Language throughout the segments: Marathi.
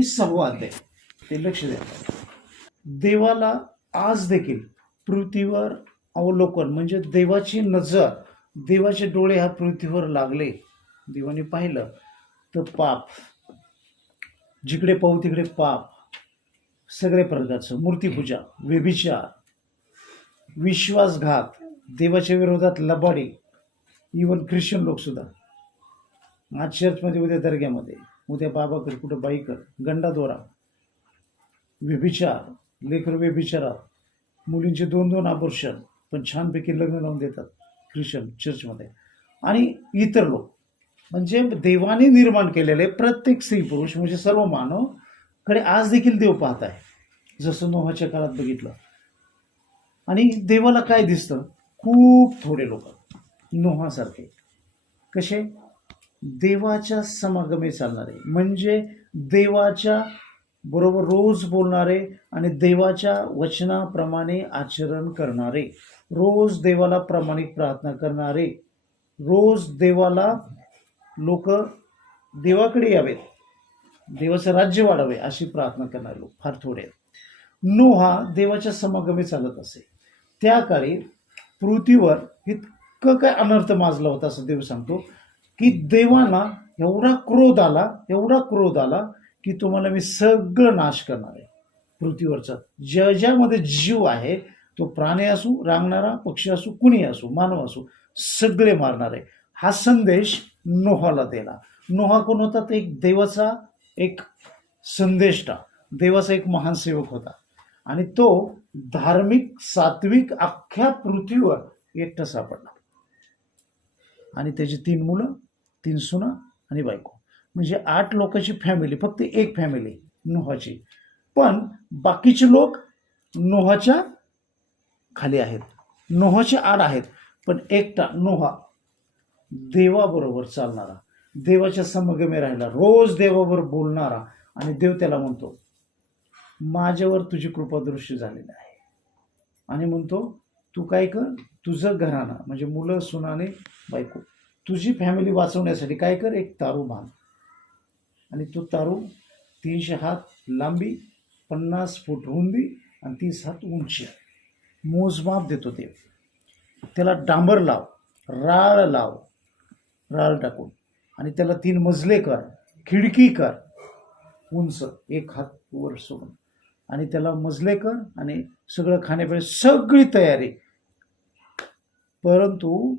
आणि 6वा अध्याय, ते लक्ष द्या. देवाला आज देखील पृथ्वीवर अवलोकन म्हणजे देवाची नजर, देवाचे डोळे ह्या पृथ्वीवर लागले. देवाने पाहिलं तर पाप, जिकडे पाहू तिकडे पाप, सगळ्या प्रकारचं मूर्तीपूजा, व्यभिचार, विश्वासघात, देवाच्या विरोधात लबाडी, इवन ख्रिश्चन लोक सुद्धा आज चर्चमध्ये, उद्या दर्ग्यामध्ये, उद्या बाबाकडे, कुठं बाईकर, गंडादोरा, व्यभिचार, लेकर व्यभिचारात, मुलींचे 2-2 अबॉर्शन, पण छानपैकी लग्न लावून देतात ख्रिश्चन चर्चमध्ये. आणि इतर लोक म्हणजे देवाने निर्माण केलेले प्रत्येक स्त्री पुरुष म्हणजे सर्व मानव कडे आज देखील देव पाहत आहे, जसं नोहाच्या काळात बघितलं. आणि देवाला काय दिसतं? खूप थोडे लोक नोहासारखे, कसे देवाच्या समागमे चालणारे, म्हणजे देवाच्या बरोबर रोज बोलणारे आणि देवाच्या वचनाप्रमाणे आचरण करणारे, रोज देवाला प्रामाणिक प्रार्थना करणारे, रोज देवाला लोक देवाकडे यावेत, देवाचं राज्य वाढावे अशी प्रार्थना करणारे लोक फार थोडे आहेत. नोहा देवाच्या समागमे चालत असे. त्या काळी पृथ्वीवर इतकं काय अनर्थ माजला होता असं देव सांगतो की देवाला एवढा क्रोध आला की तुम्हाला मी सगळं नाश करणार आहे. पृथ्वीवरचा ज्यामध्ये जीव आहे, तो प्राणी असू, रांगणारा पक्षी असू, कुणी असू, मानव असू, सगळे मारणार आहे. हा संदेश नोहाला दिला. नोहा कोण होता? तर एक देवाचा एक संदेष्टा, देवाचा एक महान सेवक होता. आणि तो धार्मिक, सात्विक अख्ख्या पृथ्वीवर एकटा सापडला. आणि त्याची 3 मुलं, 3 सुना आणि बायको, म्हणजे 8 लोकांची फॅमिली, फक्त एक फॅमिली नोहाची. पण बाकीचे लोक नोहाच्या खाली आहेत, नोहाच्या आड आहेत. पण एकटा नोहा देवाबरोबर चालणारा, देवाच्या समगमे राहिला, रोज देवाबरोबर बोलणारा. आणि देव त्याला म्हणतो, माझ्यावर तुझी कृपादृष्टी झालेली आहे. आणि म्हणतो, तू काय कर, तुझं घराणं म्हणजे मुलं, सुनाने, बायको, तुझी फॅमिली वाचवण्यासाठी काय कर, एक तारू बांध. आणि तो तारू 300 हात लांबी, 50 फूट रुंदी आणि 30 हात उंची, मोजमाप देतो देव. त्याला डांबर लाव, राळ लाव, राळ टाकून, आणि त्याला 3 मजले कर, खिडकी कर उंच, 1 हात वर सोडून, आणि त्याला मजले कर आणि सगळं खाण्यापिण्या सगळी तयारी. परंतु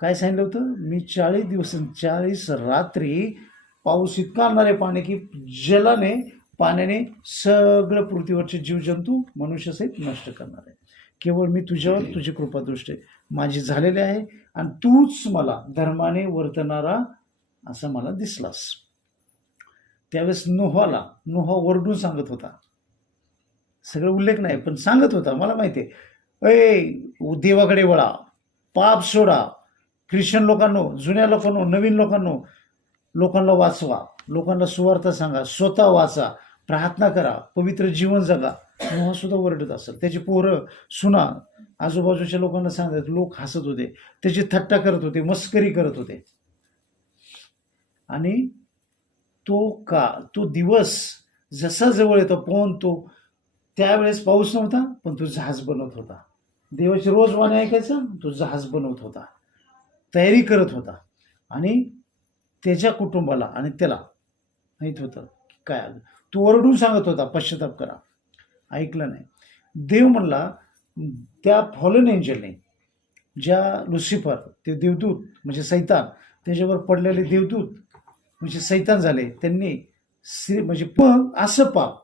काय सांगितलं होतं? मी 40 दिवस 40 रात्री पाऊस इतका आणणार आहे पाणी की जलाने, पाण्याने सगळं पृथ्वीवरचे जीवजंतू मनुष्यसहित नष्ट करणार आहे. केवळ मी तुझ्यावर तुझी कृपादृष्टी माझी झालेली आहे आणि तूच मला धर्माने वर्तणारा असं मला दिसलास. त्यावेळेस नोहा ओरडून सांगत होता, सगळं उल्लेख नाही पण सांगत होता, मला माहिती आहे, देवाकडे वळा, पाप सोडा, ख्रिश्चन लोकांनो, जुन्या लोकांनो, नवीन लोकांनो, लोकांना वाचवा, लोकांना सुवार्थ सांगा, स्वतः वाचा, प्रार्थना करा, पवित्र जीवन जगा. नोहा सुद्धा ओरडत असेल. त्याची पोरं, सुना आजूबाजूच्या लोकांना सांगत, लोक हसत होते, त्याची थट्टा करत होते, मस्करी करत होते. आणि तो दिवस जसा जवळ येतो पण तो त्यावेळेस पाऊस नव्हता, पण तो जहाज बनवत होता. देवाची रोज वाणी ऐकायचं, तो जहाज बनवत होता, तयारी करत होता. आणि त्याच्या कुटुंबाला आणि त्याला माहीत होतं काय, तो ओरडून सांगत होता, पश्चाताप करा. ऐकलं नाही. देव म्हणला, त्या फॉलन एंजलने, ज्या लुसिफर, ते देवदूत म्हणजे सैतान, त्याच्यावर पडलेले देवदूत म्हणजे सैतान झाले, त्यांनी म्हणजे असं पाप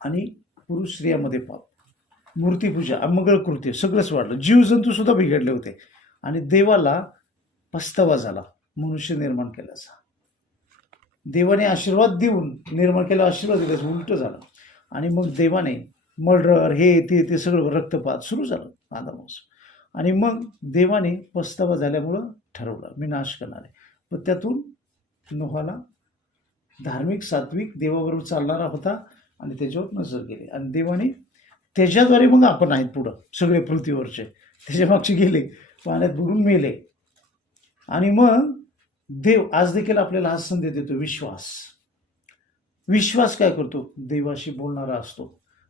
आणि पुरुष स्त्रियामध्ये पाप, मूर्तीपूजा, अमंगळ कृत्य सगळंच वाढलं, जीवजंतू सुद्धा बिघडले होते. आणि देवाला पस्तावा झाला मनुष्य निर्माण केल्याचा. देवाने आशीर्वाद देऊन निर्माण केला, आशीर्वाद दिल्याचं उलट झालं. आणि मग देवाने मर्डर, हे ते सगळं रक्तपात सुरू झालं, आदामास. आणि मग देवाने पस्तावा झाल्यामुळं ठरवलं, मी नाश करणार आहे. पण त्यातून नोहाला धार्मिक, सात्विक, देवाबरोबर चालणारा होता आणि त्याच्यावर नजर गेली. आणि देवाने त्याच्याद्वारे मग आपण आहेत पुढं सगळे पृथ्वीवरचे, त्याच्या मागचे गेले, पाण्यात बुडून मेले. आणि मग देव आज देखील आपल्याला हा संदेश देतो, विश्वास. विश्वास काय करतो? देवाशी बोलणारा असतो.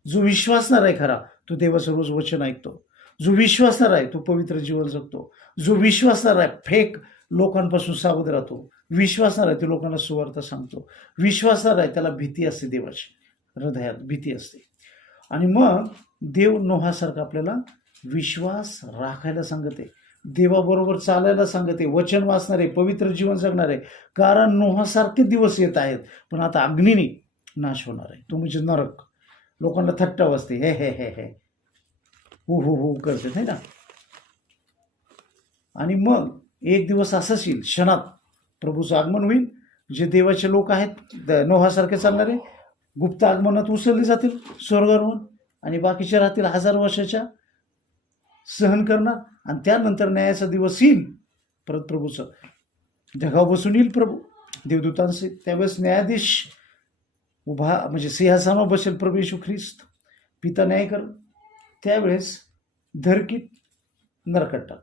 जो विश्वासणार आहे खरा, तो देवाचं रोज वचन ऐकतो. जो विश्वासणार आहे तो पवित्र जीवन जगतो. जो विश्वासणार आहे फेक लोकांपासून सावध राहतो. विश्वासणार आहे तो लोकांना सुवार्ता सांगतो. विश्वासणार आहे त्याला भीती असते, देवाची हृदयात भीती असते. आणि मग देव नोहासारखा आपल्याला विश्वास राखायला सांगते, देवाबरोबर चालायला सांगते, वचन वाचणारे, पवित्र जीवन जगणारे. कारण नोहासारखे दिवस येत आहेत, पण आता अग्नीने नाश होणार आहे. तो म्हणजे नरक. लोकांना थट्टा वाजते, हे हे हे हे हो करते, नाही ना. आणि मग एक दिवस असंच येईल, क्षणात प्रभूचं आगमन होईल. जे देवाचे लोक आहेत नोहासारखे चालणारे गुप्त आगमनात उचलले जातील स्वर्गावरून, आणि बाकीचे राहतील 1000 वर्षाच्या सहन करणार. आणि त्यानंतर न्यायाचा दिवस येईल, परत प्रभूचं ढगाव बसून येईल प्रभू देवदूतांचे. त्यावेळेस न्यायाधीश उभा, म्हणजे सिंहासनावर बसेल प्रभू येशू ख्रिस्त, पिता न्याय कर. त्यावेळेस धरकीत नरकात टाक.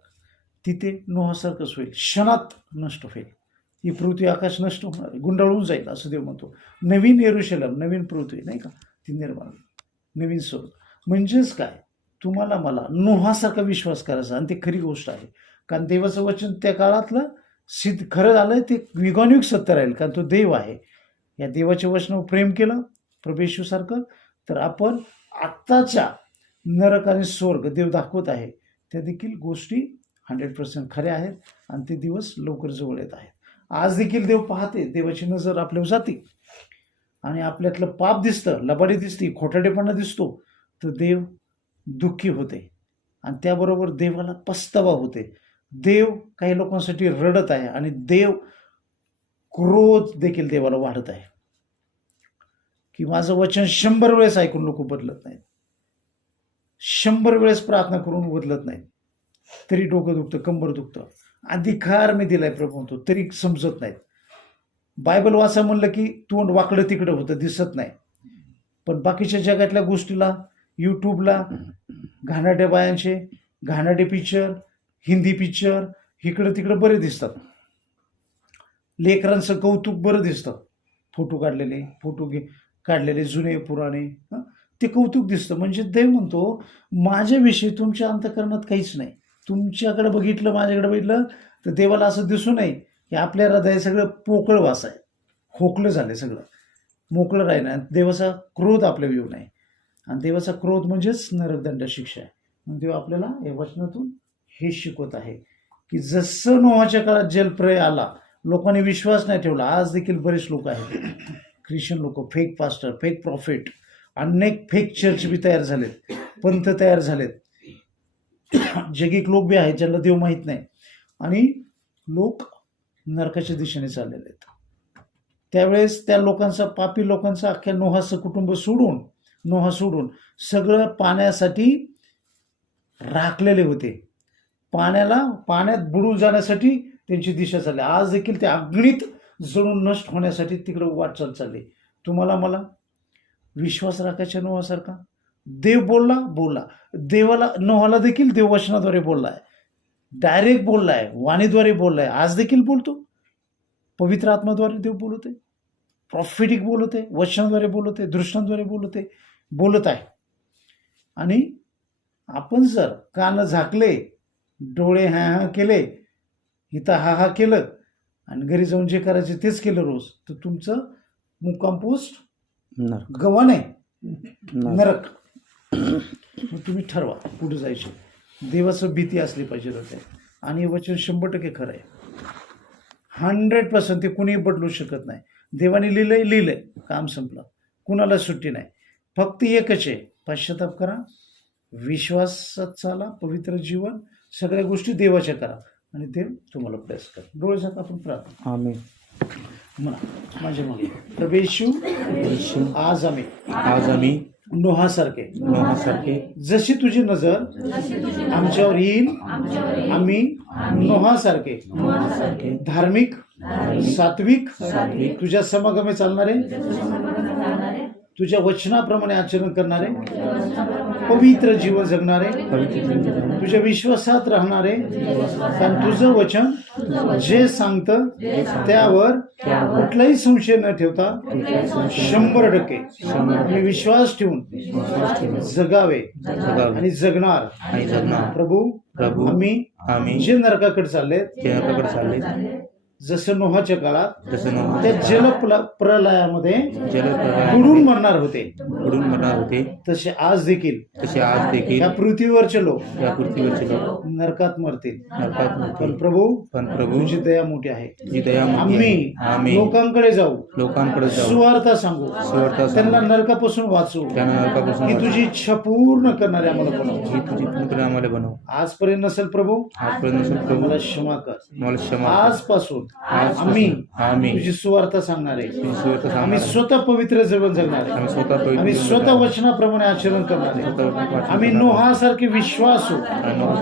तिथे नोहासारखंच होईल, क्षणात नष्ट होईल. ही पृथ्वी आकाश नष्ट होणार आहे, गुंडाळून जाईल असं देव म्हणतो. नवीन येरुशलेम, नवीन पृथ्वी नाही का, ती निर्माण होईल, नवीन स्वर्ग. म्हणजेच काय, तुम्हाला मला नोहासारखा विश्वास करायचा. आणि ते खरी गोष्ट आहे, कारण देवाचं वचन त्या काळातलं सिद्ध खरं झालंय, ते युगानुयुग सत्य राहील, कारण तो देव आहे. या देवाच्या वचनावर प्रेम केलं प्रभू येशूसारखं, तर आपण आत्ताच्या नरक आणि स्वर्ग देव दाखवत आहे त्या देखील गोष्टी 100% खऱ्या आहेत. आणि ते दिवस लवकर जवळ येत आहेत. आज देखील देव पाहते, देवाची नजर आपल्यावर जाते, आणि आपल्यातलं पाप दिसतं, लबाडी दिसते, खोटाडेपणा दिसतो, तर देव दुःखी होते. आणि त्याबरोबर देवाला पस्तावा होते. देव काही लोकांसाठी रडत आहे, आणि देव क्रोध देखील देवाला वाढत आहे, की माझं वचन 100 वेळेस ऐकून लोक बदलत नाहीत, 100 वेळेस प्रार्थना करून बदलत नाहीत, तरी डोकं दुखतं, कंबर दुखतं. अधिकार मी दिलाय प्रभू म्हणतो, तरी समजत नाहीत. बायबल वाचा म्हणलं की तोंड वाकडं तिकडं होतं, दिसत नाही. पण बाकीच्या जगातल्या गोष्टीला, यूट्यूबला घाणाट्या बायांचे घाणाटे पिक्चर, हिंदी पिक्चर इकडं तिकडं बरे दिसतात. लेकरांचं कौतुक बरं दिसतं, फोटो काढलेले जुने पुराणे, ते कौतुक दिसतं. म्हणजे देव म्हणतो, माझ्याविषयी तुमच्या अंतःकरणात काहीच नाही. तुमच्याकडे बघितलं, माझ्याकडे बघितलं, तर देवाला असं दिसू नये की आपल्या हृदय सगळं पोकळ वास आहे, खोकलं झालं, सगळं मोकळं राहिलं. देवाचा क्रोध आपल्यावर येऊ नये. आणि देवाचा क्रोध म्हणजेच नरकदंड शिक्षा आहे. म्हणून देव आपल्याला या वचनातून हे शिकवत आहे की जसं नोहाच्या काळात जलप्रलय आला, लोकांनी विश्वास नाही ठेवला. आज देखील बरेच लोक आहेत, ख्रिश्चन लोक, फेक पास्टर, फेक प्रॉफिट, अनेक फेक चर्च बी तयार झालेत, पंथ तयार झालेत, जगिक लोक बी आहेत ज्यांना देव माहीत नाही, आणि लोक नरकाच्या दिशेने चाललेले आहेत. त्यावेळेस त्या लोकांचा, पापी लोकांचा, अख्ख्या नोहाचं कुटुंब सोडून, नोहा सोडून सगळं पाण्यासाठी राखलेले होते. पाण्यात बुडून जाण्यासाठी त्यांची दिशा चालली. आज देखील ते अग्नीत जळून नष्ट होण्यासाठी तिकडे वाटचाल चालली. तुम्हाला मला विश्वास राखायचा नोहासारखा. देव बोलला, देवाला, नोहाला देखील देव वचनाद्वारे बोललाय, डायरेक्ट बोललाय, वाणीद्वारे बोललाय. आज देखील बोलतो, पवित्र आत्माद्वारे देव बोलते, प्रॉफिटिक बोलते, वचनाद्वारे बोलते, दृष्टांद्वारे बोलत आहे. आणि आपण जर कान झाकले, डोळे हा केले, इथं हा केलं, आणि घरी जाऊन जे करायचे तेच केलं रोज, तर तुमचं मुक्काम पोस्ट गव्हाण आहे, नरक. मग तुम्ही ठरवा कुठं जायचे. देवाचं भीती असली पाहिजे होते. आणि हे वचन 100% खरं आहे, 100%. ते कुणीही बदलू शकत नाही. देवाने लिहिलंय, काम संपलं, कुणाला सुट्टी नाही. फक्त एकच आहे, पश्चाताप करा, विश्वासात चाला, पवित्र जीवन, सगळ्या गोष्टी देवाच्या करा, आणि देव तुम्हाला ब्लेस करा. डोळे झाका, आपण प्रार्थना. आमेन. म्हणा माझ्या मागे, प्रभू येशू, आज आम्ही नोहासारखे जशी तुझी नजर आमच्यावर येईल, आम्ही नोहासारखे धार्मिक, सात्विक, तुझ्या समागमे चालणारे, तुझ्या वचनाप्रमाणे आचरण करणारे, पवित्र जीवन जगणारे, तुझ्या विश्वासात राहणारे, कारण तुझं वचन जे सांगतं त्यावर कुठलाही संशय न ठेवता 100% मी विश्वास ठेवून जगावे आणि जगणार. प्रभू आम्ही जे नरकाकडे चालले, जसं नोहाच्या काळात त्या प्रलयामध्ये बुडून मरणार होते, तसे आज देखील या पृथ्वीवरचे लोक नरकात मरतील. पण प्रभू तुझी दया मोठी आहे. आम्ही लोकांकडे जाऊ, सुवार्ता सांगू, त्यांना नरकापासून वाचू, की तुझी इच्छा पूर्ण करणारे आम्हाला बनव. आजपर्यंत नसेल प्रभू, मला क्षमा कर. आजपासून आम्ही तुझी सुवार्ता सांगणारे, आम्ही स्वतः पवित्र जीवन जगणारे, आम्ही स्वतः वचनाप्रमाणे आचरण करणारे, आम्ही नोहासारखे विश्वासू,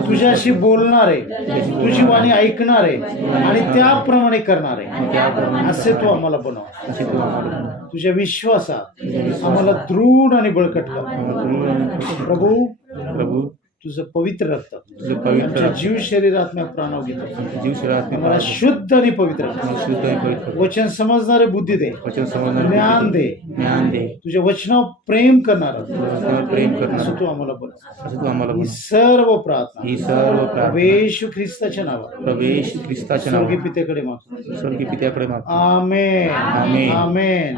तुझ्याशी बोलणारे, तुझी वाणी ऐकणारे आणि त्याप्रमाणे करणारे असे तू आम्हाला बनव. तुझ्या विश्वासात आम्हाला दृढ आणि बळकट कर. प्रभू तुझं पवित्र रक्त आमच्या जीव शरीरात प्राणाव घेतो. मला शुद्ध आणि पवित्र वचन समजणारे बुद्धी दे, ज्ञान दे. तुझ्या वचनावर प्रेम करणार तू आम्हाला बनव. ही सर्व प्रार्थना प्रभू येशू ख्रिस्ताच्या नावात स्वर्गीय पित्याकडे मागतो. आमेन.